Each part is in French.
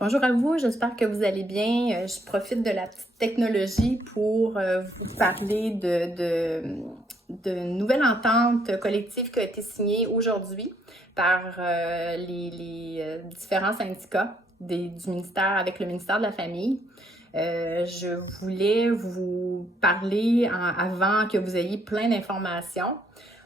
Bonjour à vous, j'espère que vous allez bien. Je profite de la petite technologie pour vous parler de nouvelle entente collective qui a été signée aujourd'hui par les différents syndicats du ministère avec le ministère de la Famille. Je voulais vous parler avant que vous ayez plein d'informations.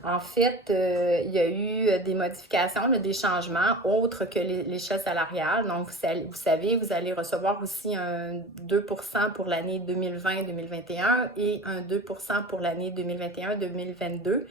En fait, il y a eu des modifications, des changements autres que l'échelle salariale. Donc, vous savez, vous allez recevoir aussi un 2% pour l'année 2020-2021 et un 2% pour l'année 2021-2022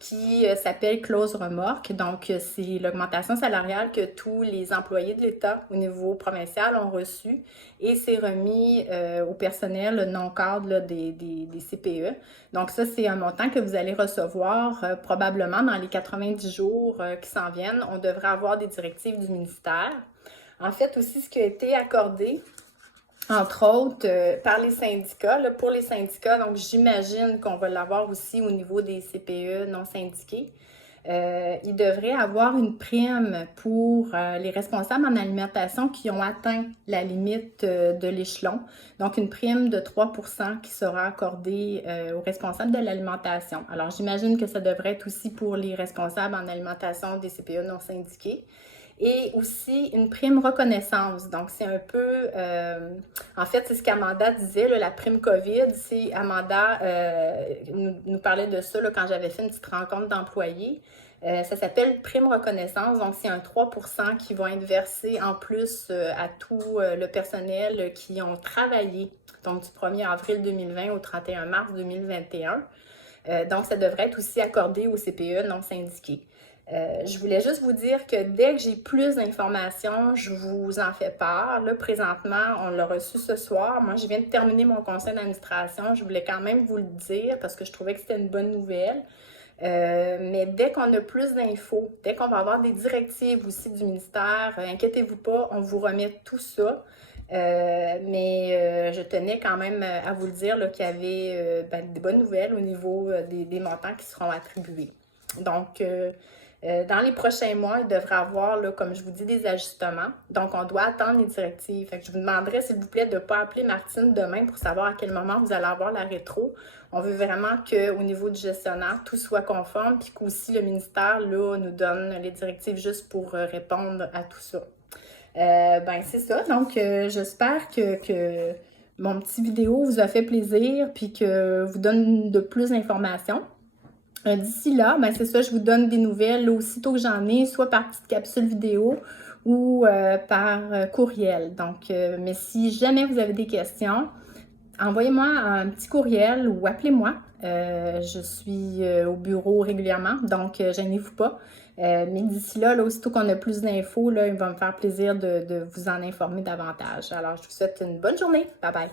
qui s'appelle clause remorque. Donc, c'est l'augmentation salariale que tous les employés de l'État au niveau provincial ont reçu et c'est remis au personnel non-cadre des CPE. Donc, ça, c'est un montant que vous allez recevoir probablement dans les 90 jours qui s'en viennent. On devrait avoir des directives du ministère. En fait, aussi, ce qui a été accordé, entre autres, par les syndicats, pour les syndicats, donc j'imagine qu'on va l'avoir aussi au niveau des CPE non syndiqués. Il devrait avoir une prime pour les responsables en alimentation qui ont atteint la limite de l'échelon. Donc, une prime de 3% qui sera accordée aux responsables de l'alimentation. Alors, j'imagine que ça devrait être aussi pour les responsables en alimentation des CPE non syndiqués. Et aussi une prime reconnaissance. Donc, c'est un peu, en fait, c'est ce qu'Amanda disait, là, la prime COVID. C'est Amanda nous parlait de ça là, quand j'avais fait une petite rencontre d'employés. Ça s'appelle prime reconnaissance. Donc, c'est un 3% qui va être versé en plus à tout le personnel qui ont travaillé, donc du 1er avril 2020 au 31 mars 2021. Donc, ça devrait être aussi accordé aux CPE non syndiqués. Je voulais juste vous dire que dès que j'ai plus d'informations, je vous en fais part. Là, présentement, on l'a reçu ce soir. Moi, je viens de terminer mon conseil d'administration. Je voulais quand même vous le dire parce que je trouvais que c'était une bonne nouvelle. Mais dès qu'on a plus d'infos, dès qu'on va avoir des directives aussi du ministère, inquiétez-vous pas, on vous remet tout ça. Mais je tenais quand même à vous le dire qu'il y avait des bonnes nouvelles au niveau des montants qui seront attribués. Donc, dans les prochains mois, il devrait y avoir, là, comme je vous dis, des ajustements. Donc, on doit attendre les directives. Fait que je vous demanderais, s'il vous plaît, de ne pas appeler Martine demain pour savoir à quel moment vous allez avoir la rétro. On veut vraiment qu'au niveau du gestionnaire, tout soit conforme, puis qu'aussi le ministère là, nous donne les directives juste pour répondre à tout ça. C'est ça. Donc, j'espère que mon petit vidéo vous a fait plaisir, puis que vous donne de plus d'informations. D'ici là, c'est ça, je vous donne des nouvelles là, aussitôt que j'en ai, soit par petite capsule vidéo ou par courriel. Donc, mais si jamais vous avez des questions, envoyez-moi un petit courriel ou appelez-moi. Je suis au bureau régulièrement, donc gênez-vous pas. Mais d'ici là, aussitôt qu'on a plus d'infos, là, il va me faire plaisir de vous en informer davantage. Alors, je vous souhaite une bonne journée. Bye bye!